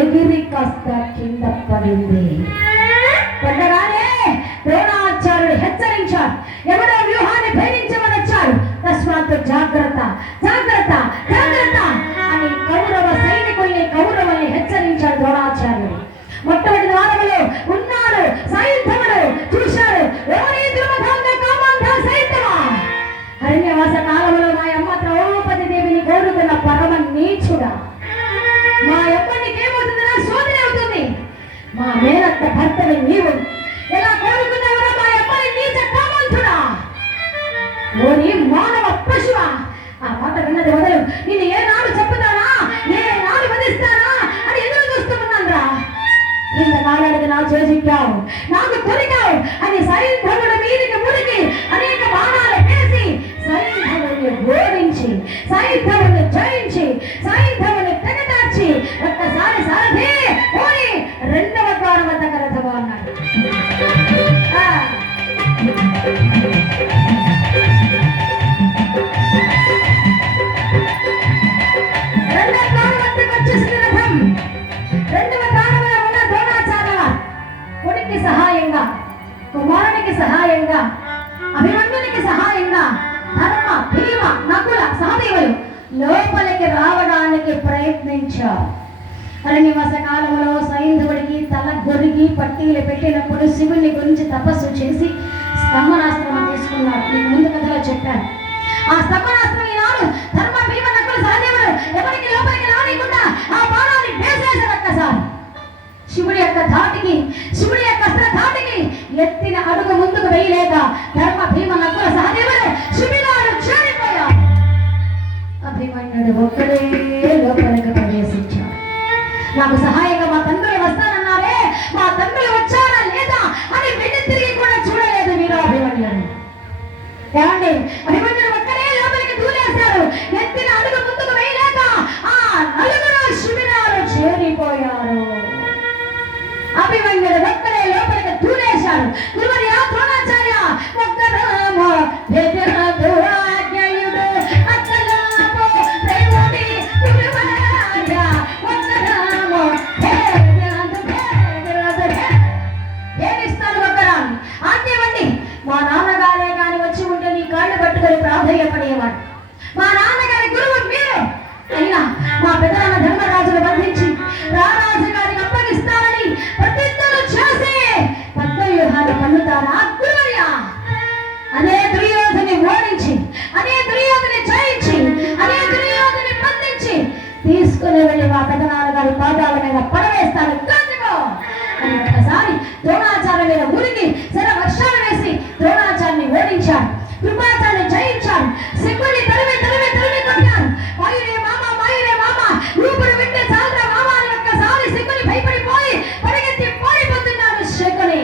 ఎగిరి కాస్త కింద పడింది. పడగానే ద్రోణాచార్యుడు హెచ్చరించాడు, ఎవడో వ్యూహాన్ని భేదించమని వచ్చాడు, తస్మాత్ జాగ్రత్త జాగ్రత్త జాగ్రత్త అని కౌరవ సైనికుల్ని కౌరవుల్ని హెచ్చరించాడు ద్రోణాచార్యుడు. మొట్టమొదటి ద్వారములో ఉన్నాడు సైంధవుడు. చూశాడు, ఎవరి దుర్మధాంగ కామాంధ సైంధవా, అరణ్యవాస కాలంలో మా అమ్మ ద్రౌపది దేవిని కోరుకున్న పరమ నీచుడా, మా అమ్మనికి ఏమవుతుందిరా, శోధన అవుతుంది. మా మేనత్త భర్తని నీవు ఎలా కోరుకున్నావురా మా అమ్మని నీచ కామంతుడా, ఓరి మానవ పశువ. ఆ మాట విన్నది వదలు, నేను ఏ నాడు చెప్పుతానా, ఏ నాడు వధిస్తానా అని ఎదురు చూస్తున్నాను రా. ఇంతకాలానికి నా చేసిక్కావు, నాకు తొలిగావు అని సైంధవుడు మీదికి మురికి అనేక బాణాలు వేసి సైంధవుని ఓడించి సైంధవుని జయించి సైంధవుని తెగటార్చి ఒక్కసారి సారథి పోయి రెండవ ద్వారం వద్ద కరథవా అన్నాడు. రెండవ ద్వారం వద్దకు వచ్చేసింది రథం. రెండవ ద్వారంలో ఉన్న ద్రోణాచార్య కొడుక్కి సహాయంగా, కుమారునికి సహాయంగా, అభిమన్యునికి సహాయంగా ధర్మ భీమ నకుల సహదేవులు లోపలికి రావడానికి ప్రయత్నించారు. అరణ్యవాస కాలంలో సైంధవుడికి తల గొరిగి పట్టీలు పెట్టినప్పుడు శివుని గురించి తపస్సు చేసి స్తంభనాస్త్రం తీసుకున్నాడు. మీకు ముందు కథలో చెప్పాను. ఆ స్తంభనాస్త్రం ఈనాడు ధర్మ భీమ నకుల సహదేవులు ఎవరికి లోపలికి రానికుండా ఆ బాణాన్ని వేసేసారు. ఒక్కసారి శివుడి యొక్క ధాటికి, శివుడి యొక్క అస్త్ర ధాటికి ఎత్తిన అడుగు ముందుకు వేయలేక ధర్మ భీమ నకుల సహదేవులు శిబిరాలు చేరిపోయారు. అభిమన్యుడు ఒక్కడే లోపలికి ప్రవేశించాడు. నాకు సహాయంగా మా తండ్రి వస్తానన్నారే, మా తండ్రి వచ్చారా లేదా అని వెళ్లి తిరిగి కూడా చూడలేదు మీరు అభిమన్యుడు. ఏమండి, అభిమన్యుడు ఒక్కడే లోపలికి దూరేశారు. ఎత్తిన అడుగు ముందుకు వేయలేక ఆ నలుగురు శిబిరాలు చేరిపోయారు. అభిమన్యుడు ఒక్కడే లోపలికి దూరేశాడు. గురువరి ద్రోణాచార్య ఒక్కరామో ఆజ్ఞయుడు అక్కలాపో ప్రేముడి గురువరాజ ఒక్కరామో ఏమిస్తాను ఒక్కరాన్ని ఆజ్ఞవండి. మా నాన్నగారే కాని వచ్చి ఉంటే నీ కాళ్ళు పట్టుకొని ప్రాధాన్యపడేవాడు. మా నాన్నగారి గురువు మీరు అయినా మా పెద్దనాన్న ధర్మరాజును బంధించి రారాజు గారికి అప్పగిస్తానని ప్రతిజ్ఞలు చేసి పద్మవ్యూహాలు పన్నుతారా గురువర్యా? అనే దుర్యోధని ఓడించి, అనే దుర్యోధని జయించి, అనే దుర్యోధని బంధించి తీసుకుని వెళ్ళి మా పెద్దనాన్న గారి పాదాల మీద పడవేస్తాను కాదుగో అని ఒక్కసారి ద్రోణాచార్య మీద ఊరికి శర వర్షాలు వేసి ద్రోణాచార్యని ఓడించాడు. కృపాచార్యని జయించాడు. శకుని తరిమి తరిమి తరిమి కొట్టాడు. మాయురే మామ మాయురే మామ రూపుడు వింటే చాలరా మామ అని ఒక్కసారి శకుని భయపడిపోయి పరిగెత్తి పారిపోతున్నాడు. శకుని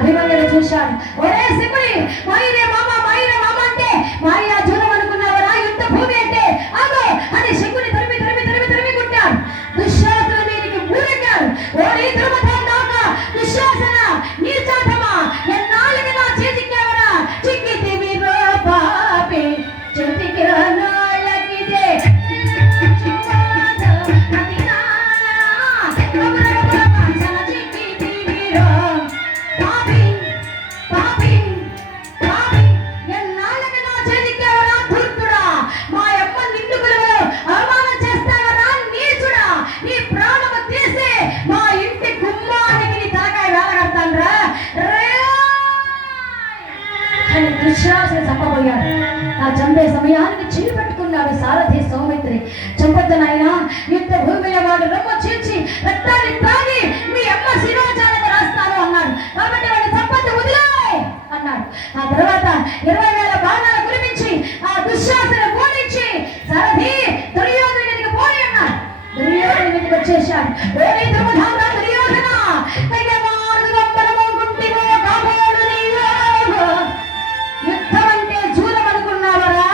అభిమన్యుడు చూశాడు. ఒరే శకుని, మాయురే మామ మాయురే మామ అంటే మాయా జూరం అనుకున్నావరా, యుద్ధ భూమి అంటే ఆగో అని శకుని తరిమి తరిమి తరిమి తరిమి కొట్టాడు. దుశ్శాసన మీదికి ఊరెక్కాడు. ఓరి దుర్మధాంగ దుశ్శాసన నీచాధమా, ఎన్నాళ్ళకి నా చేతికెవరా చిక్కితి మీరు పాపి చెతికి నాళ్ళకిదే చంపబోయాడు. ఆ చంపే సమయానికి చేయి పట్టుకున్నాడు సారథి సౌమిత్రి. చంపొద్దనైనా యుద్ధ భూమిలో వాడు రొమ్మ చీల్చి రక్తాన్ని తాగి మీ అమ్మ శిరోజాలకు రాస్తాను అన్నాడు. కాబట్టి వాడిని చంపొద్దు, వదిలే అన్నాడు. ఆ తర్వాత 20,000 బాణాలు కురిపించి ఆ దుశ్శాసన ఓడించి సారథి దుర్యోధను మీదకి పోయి అన్నాడు. దుర్యోధను మీదకి వచ్చేశాడు. ఓరి దుర్మధాంగ దుర్యోధన, యుద్ధం అంటే జూదం అనుకున్నావరా?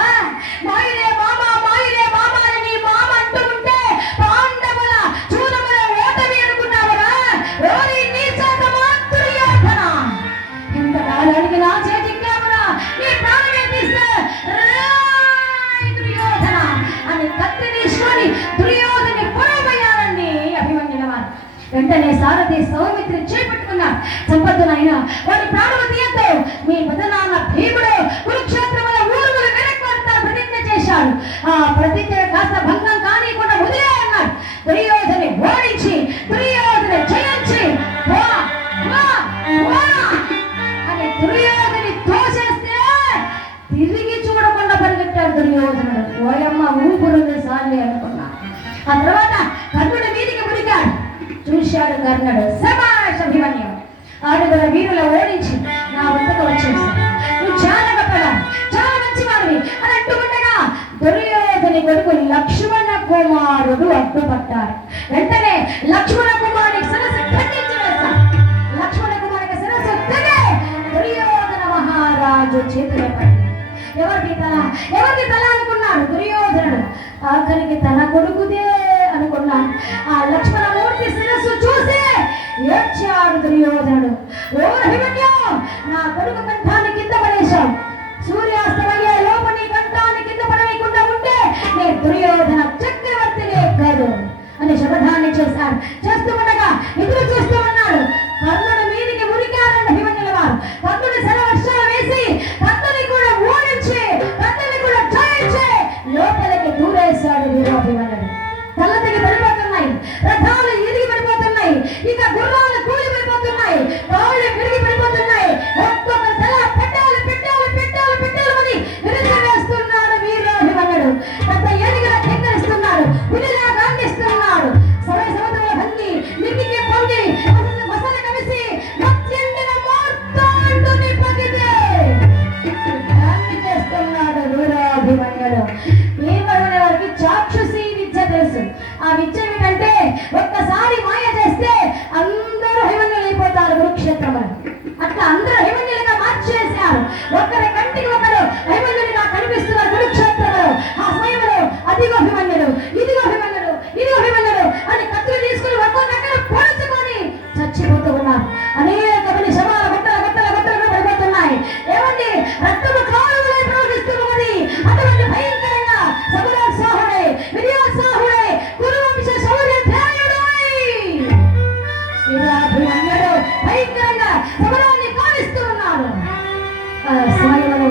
మాయురే మామ మాయురే మామ అని నీ మామ అంటూ ఉంటే పాండవుల జూదముల ఓటమి అనుకున్నావరా? ఓరి నీచాతమా దుర్యోధన, ఇంతకాలానికి నా చేతిక్కావురా, నీ ప్రాణమే తీస్తే దుర్యోధన అని కత్తి తీసుకొని దుర్యోధని పొరవయ్యారండి అభిమన్యుల వారు. వెంటనే సారథి సౌమిత్రి చేపట్టుకున్నాడు. చంపద్దునైనా వాడి ప్రాణము తీయద్దు, మీ పెదనాన్న భీముడు కురుక్షేత్రముల ఊరుములు వెనక్కి ప్రతిజ్ఞ చేశాడు. ఆ ప్రతిజ్ఞ కాస్త భంగం కానికుండా వదిలే అన్నాడు. దుర్యోధని ఓడించి దుర్యోధని జయించి అని దుర్యోధని తోసేస్తే తిరిగి చూడకుండా పరిగెట్టాడు దుర్యోధనుడు. ఓయమ్మ ఊపురుంది సార్లే అనుకున్నా. ఆ తర్వాత కర్ణుడి వీధికి మురిగాడు. చూశాడు కర్ణుడు, శభాష్ అభిమన్యుడు, ఆరుగురు వీరుల ఓడించి నా వద్దకు వచ్చేసాడు. నువ్వు చాలా గొప్పగా, చాలా మంచివాడివి అని అంటూ ఉండగా దుర్యోధని కొడుకు లక్ష్మణ కుమారుడు అడ్డుపడ్డాడు. వెంటనే లక్ష్మణ కుమారుడికి శిరస్సు ఖండించి వేశాడు. లక్ష్మణ కుమారుడికి శిరస్సు తెగే దుర్యోధన మహారాజు చేతిలో పడింది. ఎవరిది తల అనుకున్నాడు దుర్యోధనుడు. ఆఖరికి తన కొడుకుదే అనుకున్నాడు. ఆ లక్ష్మణమూర్తి శిరస్సు చూసి ఏడ్చాడు దుర్యోధనుడు. ఓ అభిమన్యు, నా కొడుకు కంఠాన్ని కింద పడేశావు. సూర్యాస్తమయ్యే లోప నీ కంఠాన్ని కింద పడవేయకుండా ఉంటే నేను దుర్యోధన చక్రవర్తినే కాదు అని శపథాన్ని చేశాడు. చేస్తూ ఉండగా ఎదురు చూస్తూ ఉన్నాడు. కర్ణుడు మీదికి ఉరికారండి అభిమన్యుల వారు. కర్ణుడి శరవర్షాలు వేసి కర్ణుని కూడా ఓడించి కర్ణుని కూడా జయించి లోపలికి దూరేశాడు వీరాభిమన్యుడు. కళ్ళతికి పడిపోతున్నాయి, రథాలు ఇరిగి పడిపోతున్నాయి, ఇక గుర్రాలు కూలి పడిపోతున్నాయి, కాళ్ళు విరిగి పడిపోతున్నాయి. ఒక్కొక్క తల పెట్టాలి పెట్టాలి పెట్టాలి పెట్టాలి అని విరుద్ధ వేస్తున్నాడు వీరాభిమన్యుడు. పెద్ద ఏనుగుల కెక్కరిస్తున్నాడు, పులిలాగా అందిస్తున్నాడు. సమయ సముద్రంలో భంగి నిండికి పొంగి మసల కలిసి మత్యండిన మార్తాండుని పగిదే చేస్తున్నాడు వీరాభిమన్యుడు. వీరమణి వారికి చాక్షుషి విద్య తెలుసు. ఆ విద్య ఏమిటంటే ఒక్కసారి మాయ చేస్తే అందరూ అభిమన్యులు అయిపోతారు కురుక్షేత్రంలో. అట్లా అందరూ అభిమన్యులుగా మార్చేశారు. ఒకరి కంటికి ఒకరు అభిమన్యులుగా కనిపిస్తున్నారు కురుక్షేత్రంలో. ఆ సమయంలో అదిగో అభిమన్యుడు, ఇదిగో అభిమన్యుడు, ఇదిగో అభిమన్యుడు అని కత్తులు తీసుకుని ఒక్కొక్కరు పొడుచుకొని చచ్చిపోతూ ఉన్నారు. అనేక మంది శవాల గొట్టలు గొట్టలు గొట్టలు పడిపోతున్నాయి. ఏమండి, రక్తము కాలువలై ప్రవహిస్తున్నది. అటువంటి భయంకరంగా సముద్రోత్సాహుడే విజయోత్సాహుడే కురువంశ శౌర్యధ్యేయుడై వీరాభిమన్యుడు భయంకరంగా సమరాన్ని కావిస్తూ ఉన్నాడు. సమయంలో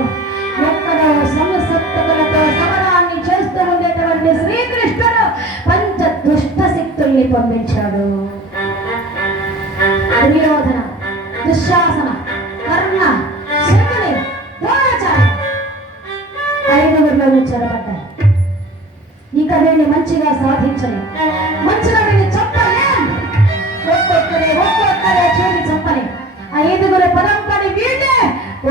ఎక్కడో సమసప్తకులతో సమరాన్ని చేస్తూ ఉండేటువంటి శ్రీకృష్ణుడు పంచ దుష్ట శక్తుల్ని పంపించాడు. దుర్యోధన, దుశ్శాసన, కర్ణ, శకుని, ద్రోణాచార్య ఐదుగురిలోనూ చెరబడ్డారు. ఇక వీళ్ళని మంచిగా సాధించలే, మంచిగా వీళ్ళని చెప్పలేం. ఒక్కొక్కరే చేరి చెప్పలే. ఐదుగురు పరంపరి వీళ్ళే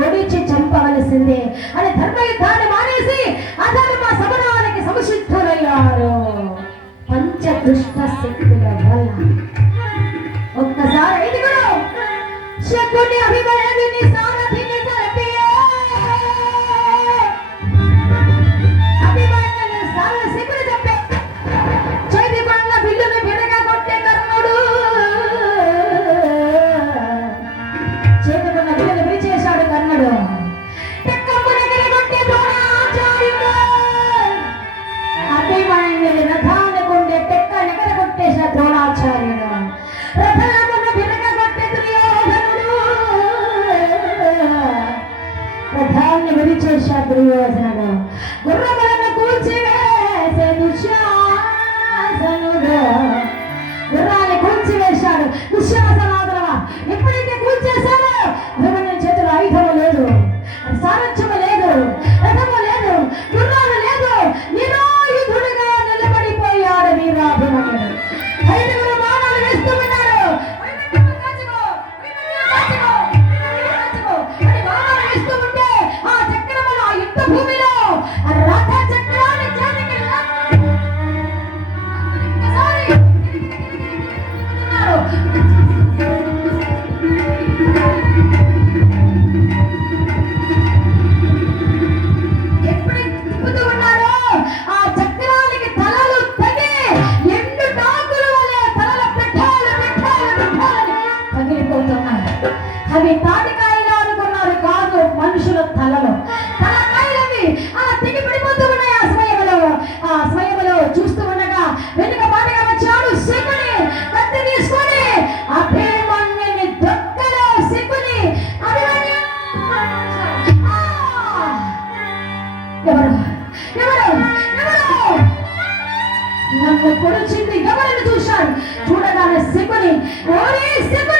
ఓడించి చంపవలసిందే అని ధర్మయుద్ధాన్ని మానేసి అధర్మ సమరానికి సంసిద్ధులయ్యారు పంచ దుష్ట శక్తుల వల్ల. ఒక్కసారి ఐదుగురు శకుని అభిమన్యుని సారథిని తలపియే అభిమన్యుని శకుని చెప్పే చేతి పడిన బిల్లుని విడగా కొట్టే కర్ణుడు చేతి పడిన బిల్లుని విరిచేశాడు. కర్ణుడు కొట్టే ద్రోణాచార్యుడు అభిమన్యుని రథాన్ని కొండే టెక్క నెగర కొట్టేశాడు ద్రోణాచార్యుడు. రథమును విరగగొట్టే దుర్యోధనుడు రథాన్ని విరిచేశాడు దుర్యోధనుడు. గుర్రములను కూల్చివేసే దుశ్శాసనుడు గుర్రాన్ని కూల్చివేశాడు. దుశ్శాసనాదుల ఎప్పుడైతే కూల్చేశాడో అభిమన్యుని చేతులు ఆయుధము లేదు, సారథ్యము లేదు, రథము లేదు, గుర్రాలు లేదు, నిరాయుధుడిగా నిలబడిపోయాడు వీరాభిమన్యుడు. ఐదుగురు బాణాలు వేస్తూ ఉన్నారు. వేస్తూ ఉంటే ఆ చక్రములు ఆ యుద్ధ భూమిలో రథ చక్రాన్ని చేతికి అవి తాటికాయలు అనుకున్నారు, కాదు మనుషుల తలలు. తలకాయలవి అలా తెగి పడిపోతూ ఉన్నాయి. ఆ సమయంలో చూస్తూ ఉండగా వెనుక బాటగా వచ్చాడు శకుని. కత్తి తీసుకొని నన్ను పొడిచింది ఎవరిని చూశాడు? చూడగానే శకుని, ఓరే శకుని